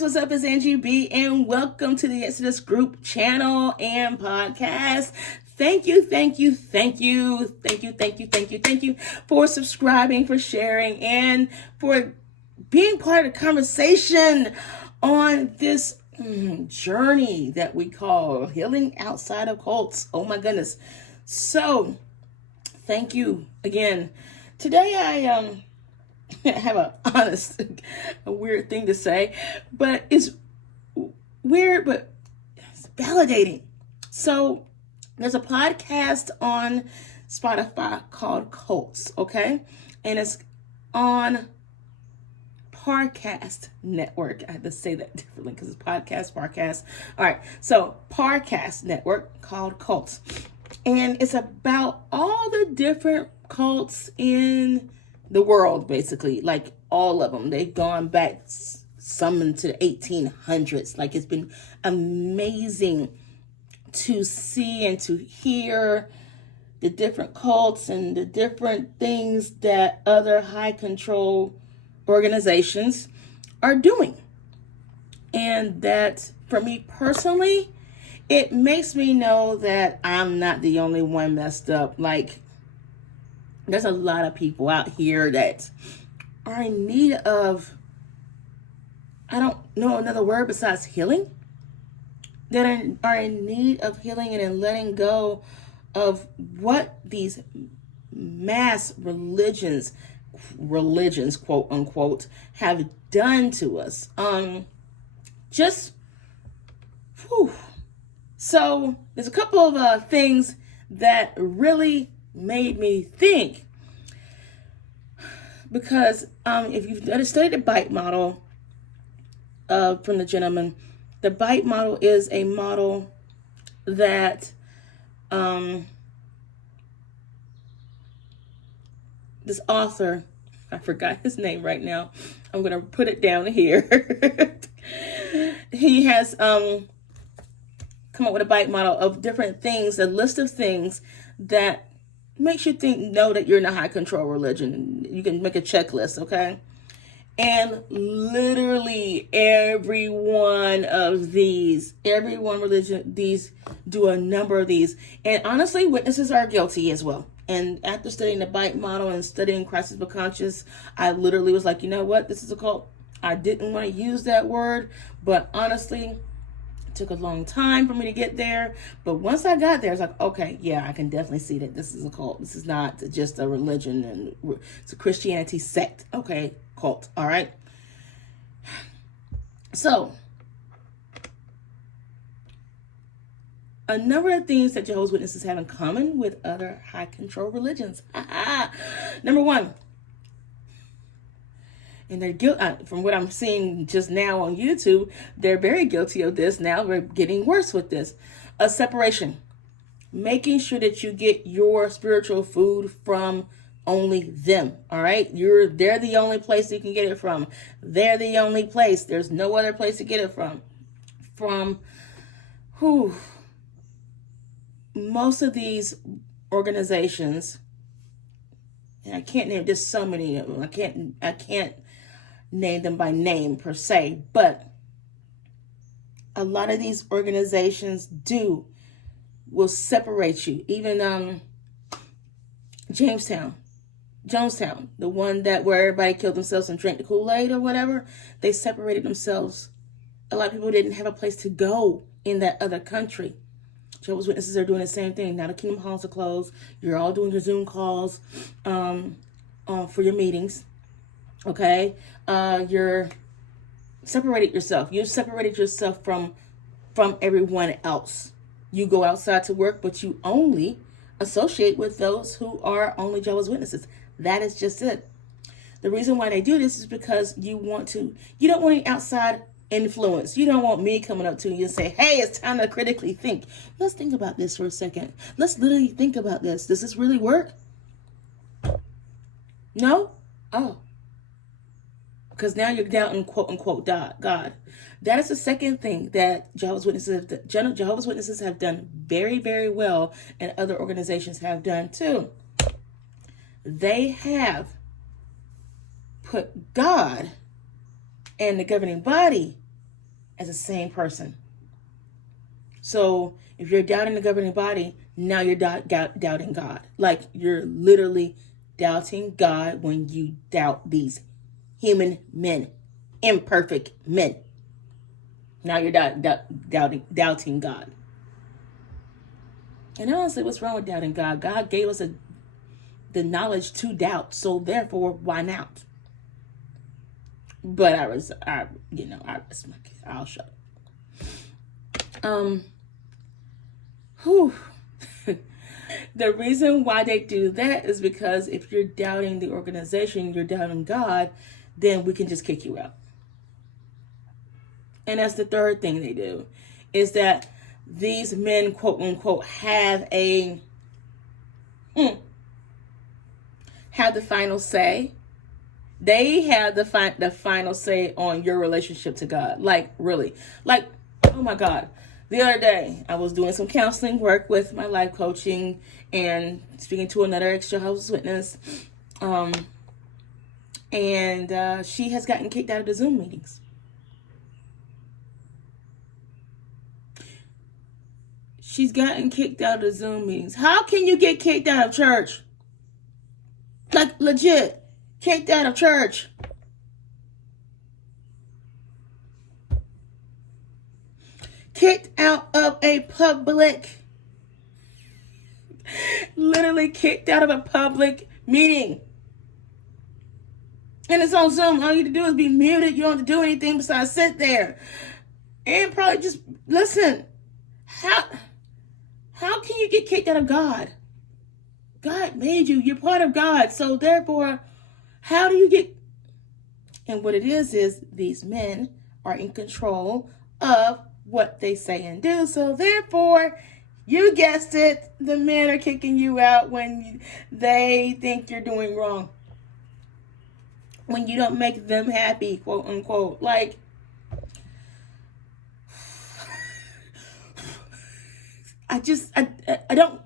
guys, what's up? It's Angie B, and welcome to the Exodus Group channel and podcast. Thank you for subscribing, for sharing, and for being part of the conversation on this journey that we call healing outside of cults. Oh my goodness. So, thank you again. Today I have a weird thing to say, but it's weird, but it's validating. So there's a podcast on Spotify called Cults, okay? And it's on Parcast Network. I had to say that differently because it's Parcast. All right, so Parcast Network called Cults. And it's about all the different cults in the world, basically, like all of them. They've gone back some into the 1800s. Like, it's been amazing to see and to hear the different cults and the different things that other high control organizations are doing. And that, for me personally, it makes me know that I'm not the only one messed up. Like, there's a lot of people out here that are in need of, I don't know another word besides healing, that are in need of healing and in letting go of what these mass religions, quote unquote, have done to us. So there's a couple of things that really made me think, because if you've studied the bite model from the gentleman, the bite model is a model that this author, I forgot his name right now, I'm going to put it down here. He has come up with a bite model of different things, a list of things that makes you know that you're in a high control religion. You can make a checklist, okay? And literally every one religion, these do a number of these. And honestly, witnesses are guilty as well. And after studying the bite model and studying crisis of conscience, I literally was like, you know what? This is a cult. I didn't want to use that word, but honestly, took a long time for me to get there, but once I got there, it's like, okay, yeah, I can definitely see that this is a cult. This is not just a religion, and it's a Christianity sect. Okay, cult. All right. So, a number of things that Jehovah's Witnesses have in common with other high control religions. Number one, and they're guilty, from what I'm seeing just now on YouTube, they're very guilty of this. Now we're getting worse with this. A separation. Making sure that you get your spiritual food from only them. All right? They're the only place you can get it from. They're the only place. There's no other place to get it from. Most of these organizations, and I can't name, there's so many of them. I can't name them by name per se, but a lot of these organizations will separate you. Even Jonestown, the one where everybody killed themselves and drank the Kool-Aid or whatever, they separated themselves. A lot of people didn't have a place to go in that other country. Jehovah's Witnesses are doing the same thing. Now the Kingdom Halls are closed. You're all doing your Zoom calls for your meetings. Okay, you're separated yourself. You separated yourself from everyone else. You go outside to work, but you only associate with those who are only Jehovah's Witnesses. That is just it. The reason why they do this is because you don't want any outside influence. You don't want me coming up to you and say, hey, it's time to critically think. Let's think about this for a second. Let's literally think about this. Does this really work? No? Oh. Because now you're doubting, quote unquote, God. That is the second thing that Jehovah's Witnesses have done very, very well, and other organizations have done too. They have put God and the governing body as the same person. So if you're doubting the governing body, now you're doubting God. Like, you're literally doubting God when you doubt these human men, imperfect men. Now you're doubting God. And honestly, what's wrong with doubting God? God gave us the knowledge to doubt, so therefore, why not? But I'll shut up. The reason why they do that is because if you're doubting the organization, you're doubting God, then we can just kick you out. And that's the third thing they do, is that these men, quote unquote, have the final say. They have the final say on your relationship to God. Like, really. Like, oh my God. The other day, I was doing some counseling work with my life coaching and speaking to another extra house witness. And she has gotten kicked out of the Zoom meetings. She's gotten kicked out of the Zoom meetings. How can you get kicked out of church? Like, legit, kicked out of church. Kicked out of a public, literally kicked out of a public meeting. And it's on Zoom. All you need to do is be muted. You don't have to do anything besides sit there. And probably just listen. How can you get kicked out of God? God made you. You're part of God. So therefore, how do you get... And what it is these men are in control of what they say and do. So therefore, you guessed it, the men are kicking you out when they think you're doing wrong. When you don't make them happy, quote unquote. Like, I don't.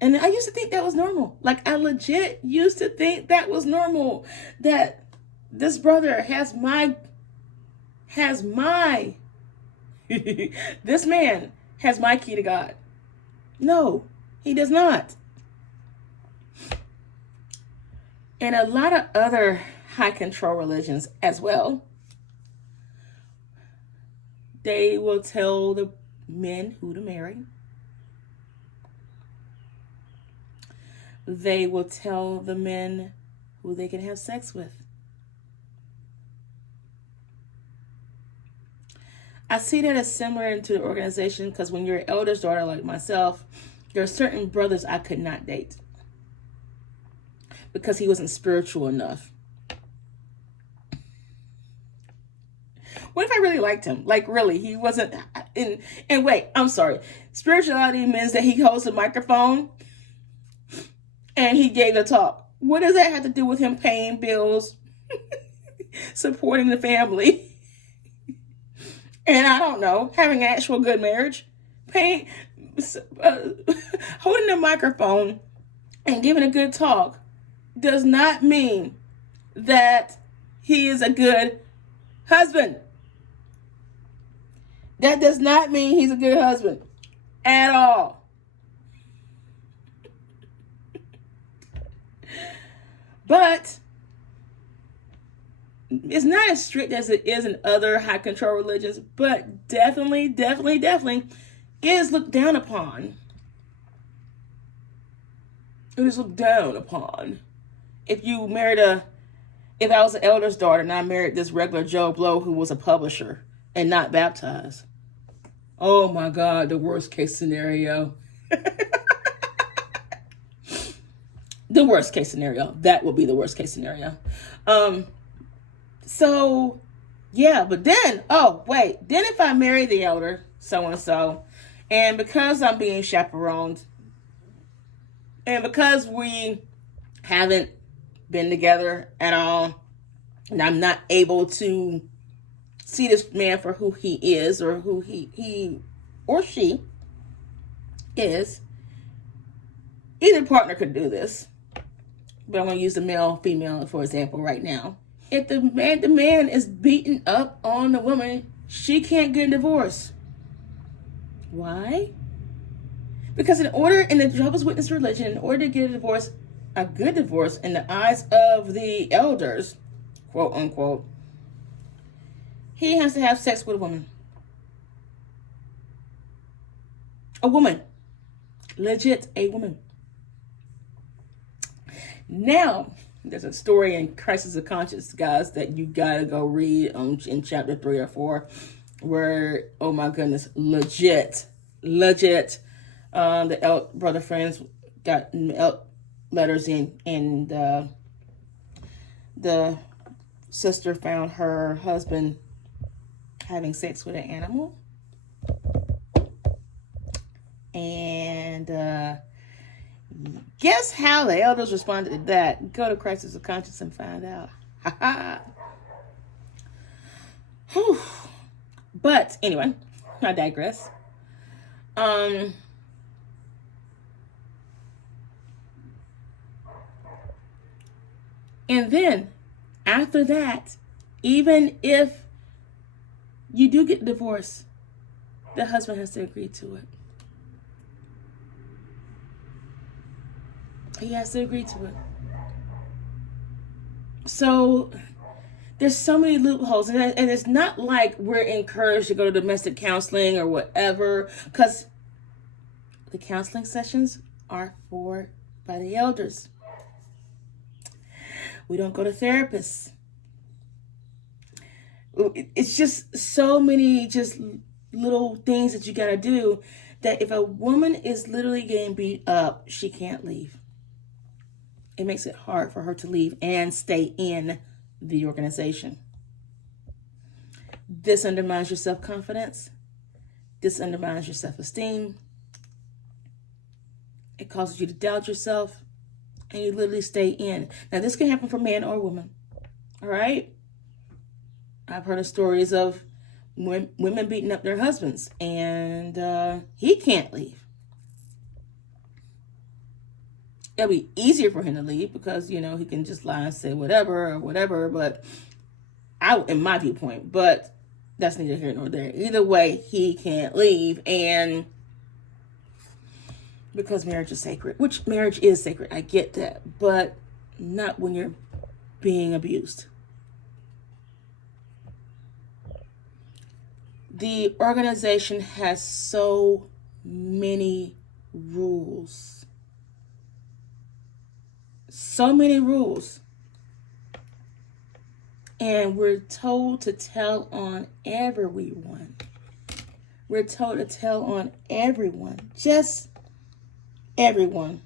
And I used to think that was normal. Like, I legit used to think that was normal. That this brother has my this man has my key to God. No, he does not. And a lot of other high control religions as well, they will tell the men who to marry. They will tell the men who they can have sex with. I see that as similar to the organization because when you're an elder's daughter like myself, there are certain brothers I could not date because he wasn't spiritual enough. What if I really liked him? Like, really, he wasn't. And wait, I'm sorry. Spirituality means that he holds the microphone and he gave the talk. What does that have to do with him paying bills, supporting the family? And I don't know, having an actual good marriage, holding the microphone and giving a good talk does not mean that he is a good husband. That does not mean he's a good husband at all. But it's not as strict as it is in other high control religions, but definitely is looked down upon. It is looked down upon. If I was an elder's daughter and I married this regular Joe Blow who was a publisher and not baptized. Oh my God, the worst case scenario. The worst case scenario. That would be the worst case scenario. So, yeah, but then, then if I marry the elder, so-and-so, and because I'm being chaperoned, and because we haven't been together at all, and I'm not able to see this man for who he is, or who he or she is, either partner could do this, but I'm going to use the male, female, for example, right now. If the man is beating up on the woman, she can't get a divorce. Why? Because in the Jehovah's Witness religion, in order to get a divorce, a good divorce in the eyes of the elders, quote unquote, he has to have sex with a woman. A woman. Legit, a woman. Now, there's a story in Crisis of Conscience, guys, that you gotta go read in chapter 3 or 4, where, oh my goodness, legit. The brother friends got letters in, and the sister found her husband having sex with an animal. And guess how the elders responded to that? Go to Crisis of Conscience and find out. But anyway, I digress. And then after that, even if you do get divorced, the husband has to agree to it. He has to agree to it. So there's so many loopholes, and it's not like we're encouraged to go to domestic counseling or whatever, because the counseling sessions are by the elders. We don't go to therapists. It's just so many just little things that you got to do, that if a woman is literally getting beat up, she can't leave. It makes it hard for her to leave and stay in the organization. This undermines your self-confidence. This undermines your self-esteem. It causes you to doubt yourself, and you literally stay in. Now, this can happen for man or woman. All right? I've heard of stories of women beating up their husbands, and he can't leave. It'll be easier for him to leave because, he can just lie and say whatever, but in my viewpoint, but that's neither here nor there. Either way, he can't leave, and because marriage is sacred, which marriage is sacred, I get that, but not when you're being abused. The organization has so many rules. So many rules. And we're told to tell on everyone. We're told to tell on everyone. Just everyone.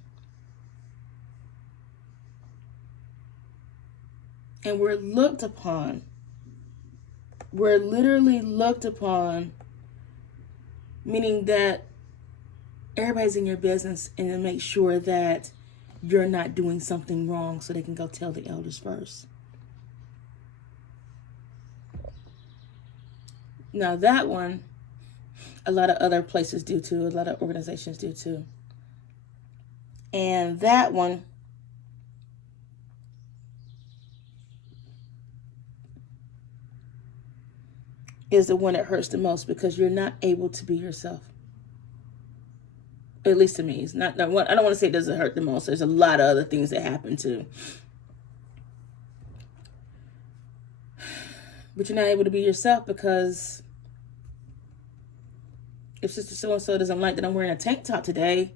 And we're looked upon. We're literally looked upon, meaning that everybody's in your business, and to make sure that you're not doing something wrong so they can go tell the elders first. Now that one, a lot of other places do too. A lot of organizations do too. And that one is the one that hurts the most, because you're not able to be yourself. At least to me. It's not one. I don't want to say it doesn't hurt the most. There's a lot of other things that happen too. But you're not able to be yourself, because if Sister So-and-so doesn't like that I'm wearing a tank top today,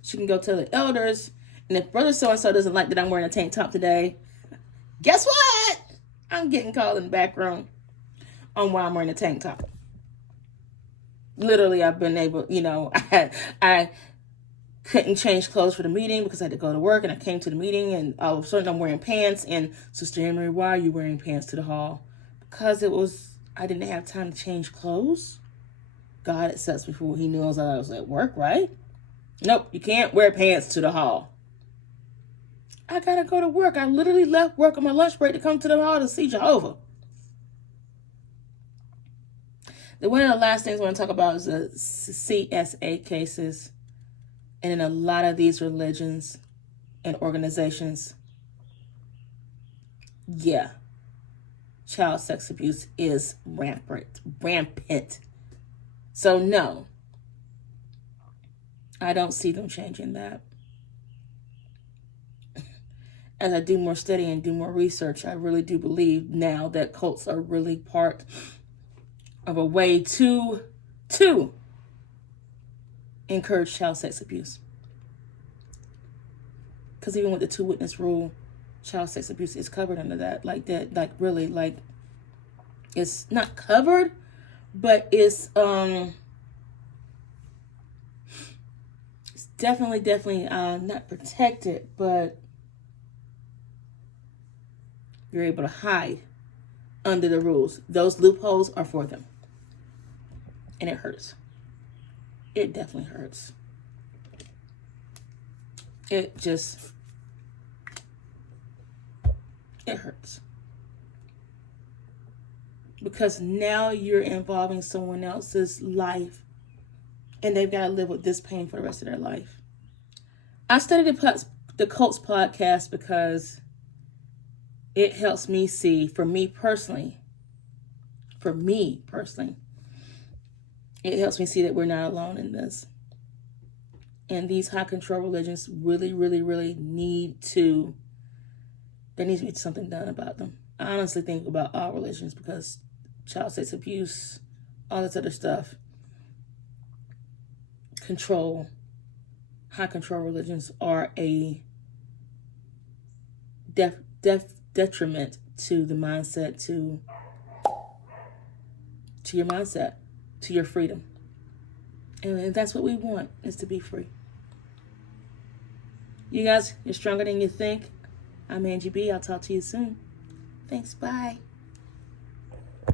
she can go tell the elders. And if Brother So-and-so doesn't like that I'm wearing a tank top today, guess what? I'm getting called in the back room on why I'm wearing a tank top. Literally, I've been able, I couldn't change clothes for the meeting because I had to go to work, and I came to the meeting, and all of a sudden I'm wearing pants, and Sister Emery, why are you wearing pants to the hall? Because I didn't have time to change clothes. God accepts me for what he knows I was at work, right? Nope, you can't wear pants to the hall. I gotta go to work. I literally left work on my lunch break to come to the hall to see Jehovah. One of the last things I want to talk about is the CSA cases. And in a lot of these religions and organizations, yeah, child sex abuse is rampant. So no, I don't see them changing that. As I do more study and do more research, I really do believe now that cults are really part of a way to encourage child sex abuse. Because even with the 2-witness rule, child sex abuse is covered under that. Like that, like really, like it's not covered, but it's definitely not protected, but you're able to hide under the rules. Those loopholes are for them. And it hurts. It definitely hurts. It hurts. Because now you're involving someone else's life and they've got to live with this pain for the rest of their life. I studied the Cults podcast because it helps me see, for me personally, it helps me see that we're not alone in this. And these high control religions really there needs to be something done about them. I honestly think about all religions because child sex abuse, all this other stuff, high control religions are a detriment to the mindset, to your mindset, to your freedom. And that's what we want, is to be free. You guys, you're stronger than you think. I'm Angie B. I'll talk to you soon. Thanks. Bye.